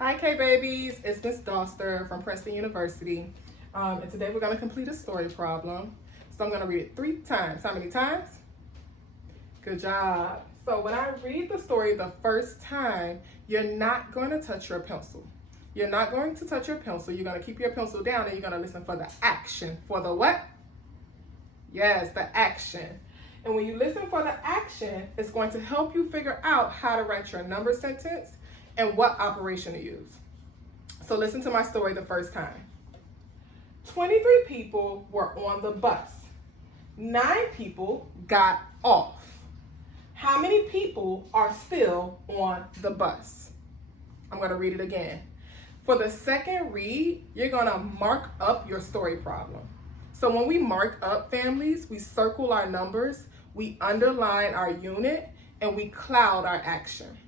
Hi K-Babies, it's Miss Doster from Princeton University. And today we're gonna complete a story problem. So I'm gonna read it 3 times. How many times? Good job. So when I read the story the first time, you're not gonna touch your pencil. You're not going to touch your pencil. You're gonna keep your pencil down and you're gonna listen for the action. For the what? Yes, the action. And when you listen for the action, it's going to help you figure out how to write your number sentence and what operation to use. So listen to my story the first time. 23 people were on the bus. 9 people got off. How many people are still on the bus? I'm going to read it again. For the second read, you're going to mark up your story problem. So when we mark up, families, we circle our numbers, we underline our unit, and we cloud our action.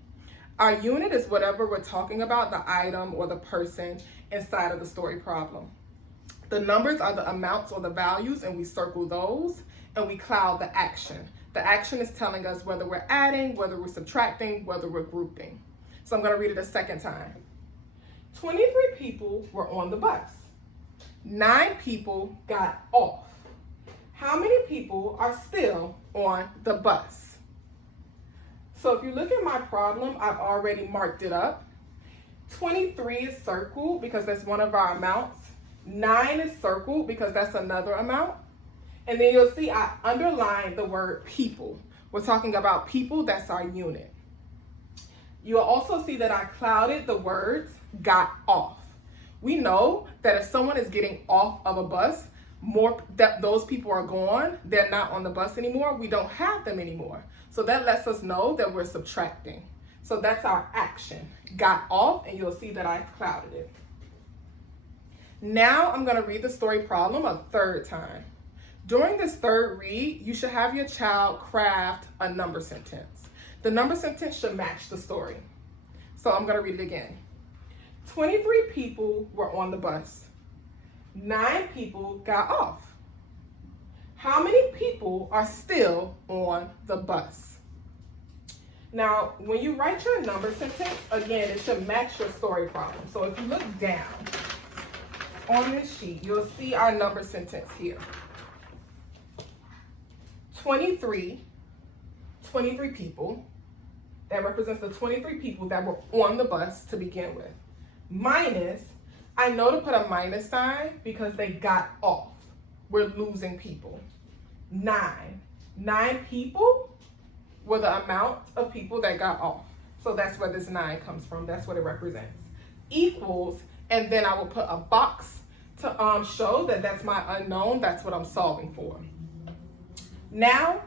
Our unit is whatever we're talking about, the item or the person inside of the story problem. The numbers are the amounts or the values, and we circle those, and we cloud the action. The action is telling us whether we're adding, whether we're subtracting, whether we're grouping. So I'm going to read it a second time. 23 people were on the bus. 9 people got off. How many people are still on the bus? So if you look at my problem, I've already marked it up. 23 is circled because that's one of our amounts. 9 is circled because that's another amount. And then you'll see I underlined the word people. We're talking about people, that's our unit. You'll also see that I clouded the words got off. We know that if someone is getting off of a bus, those people are gone, they're not on the bus anymore, we don't have them anymore. So that lets us know that we're subtracting. So that's our action. Got off, and you'll see that I've clouded it. Now I'm going to read the story problem a third time. During this third read, you should have your child craft a number sentence. The number sentence should match the story. So I'm going to read it again. 23 people were on the bus. 9 people got off. How many people are still on the bus? Now, when you write your number sentence, again, it should match your story problem. So if you look down on this sheet, you'll see our number sentence here. 23 people. That represents the 23 people that were on the bus to begin with. Minus, I know to put a minus sign because they got off. We're losing people. 9 people were the amount of people that got off. So that's where this 9 comes from. That's what it represents. Equals, and then I will put a box to show that that's my unknown. That's what I'm solving for. Now,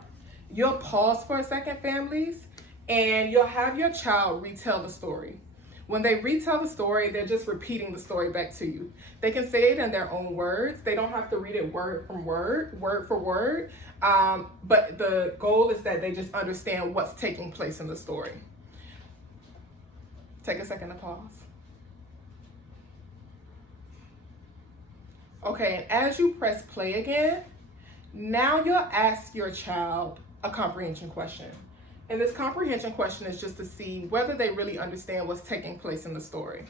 you'll pause for a second, families, and you'll have your child retell the story. When they retell the story, they're just repeating the story back to you. They can say it in their own words. They don't have to read it word for word. But the goal is that they just understand what's taking place in the story. Take a second to pause. Okay, and as you press play again, now you'll ask your child a comprehension question. And this comprehension question is just to see whether they really understand what's taking place in the story.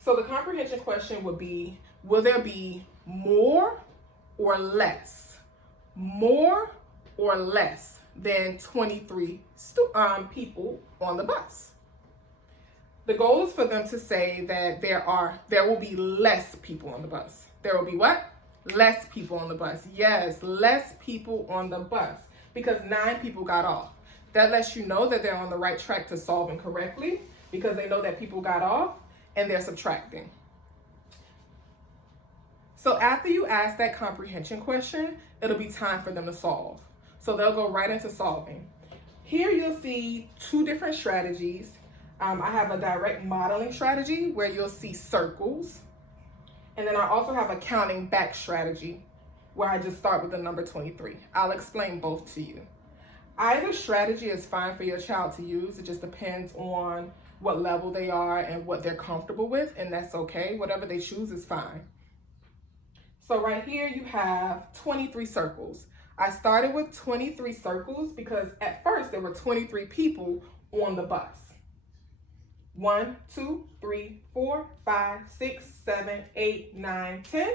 So the comprehension question would be, will there be more or less? More or less than 23 people on the bus? The goal is for them to say that there will be less people on the bus. There will be what? Less people on the bus. Yes, less people on the bus because 9 people got off. That lets you know that they're on the right track to solving correctly because they know that people got off and they're subtracting. So after you ask that comprehension question, it'll be time for them to solve. So they'll go right into solving. Here you'll see 2 different strategies. I have a direct modeling strategy where you'll see circles. And then I also have a counting back strategy where I just start with the number 23. I'll explain both to you. Either strategy is fine for your child to use. It just depends on what level they are and what they're comfortable with, and that's okay. Whatever they choose is fine. So right here you have 23 circles. I started with 23 circles because at first there were 23 people on the bus. 1, 2, 3, 4, 5, 6, 7, 8, 9, 10,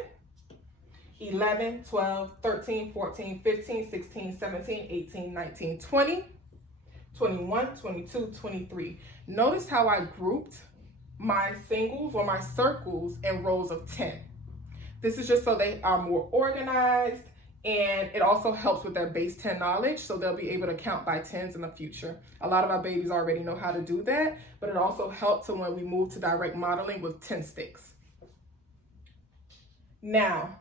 11, 12, 13, 14, 15, 16, 17, 18, 19, 20, 21, 22, 23. Notice how I grouped my singles or my circles in rows of 10. This is just so they are more organized, and it also helps with their base 10 knowledge, so they'll be able to count by tens in the future. A lot of our babies already know how to do that, but it also helps when we move to direct modeling with 10 sticks. Now,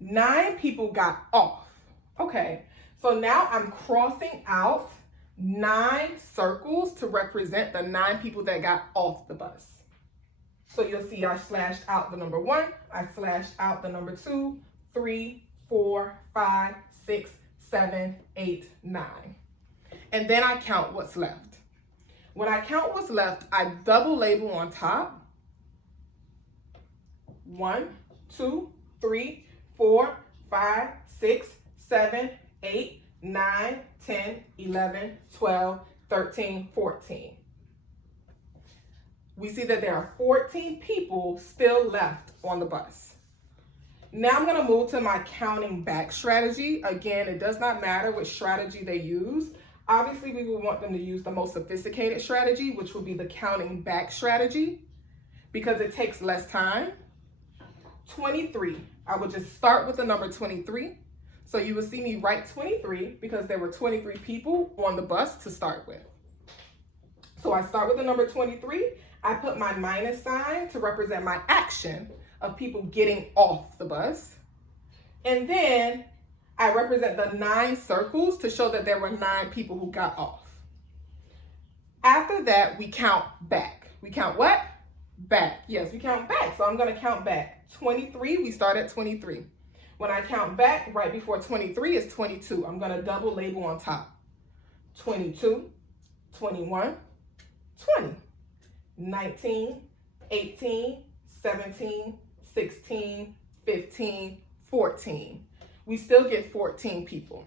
9 people got off. Okay, so now I'm crossing out 9 circles to represent the 9 people that got off the bus. So you'll see I slashed out the number 1, I slashed out the number 2, 3, 4, 5, 6, 7, 8, 9. And then I count what's left. When I count what's left, I double label on top. 1, 2, 3, 4, 5, 6, 7, 8, 9, 10, 11, 12, 13, 14. We see that there are 14 people still left on the bus. Now I'm going to move to my counting back strategy. Again, it does not matter which strategy they use. Obviously, we would want them to use the most sophisticated strategy, which would be the counting back strategy, because it takes less time. 23. I would just start with the number 23. So you will see me write 23 because there were 23 people on the bus to start with. So I start with the number 23. I put my minus sign to represent my action of people getting off the bus. And then I represent the 9 circles to show that there were 9 people who got off. After that, we count back. We count what? Back. Yes, we count back. So I'm going to count back. 23, we start at 23. When I count back, right before 23 is 22. I'm going to double label on top. 22, 21, 20, 19, 18, 17, 16, 15, 14. We still get 14 people.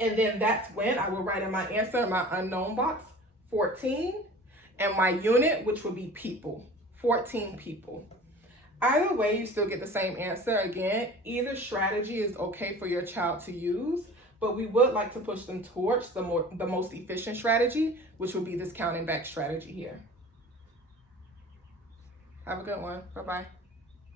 And then that's when I will write in my answer in my unknown box, 14, and my unit, which will be people, 14 people. Either way, you still get the same answer. Again, either strategy is okay for your child to use, but we would like to push them towards the most efficient strategy, which would be this counting back strategy here. Have a good one. Bye-bye.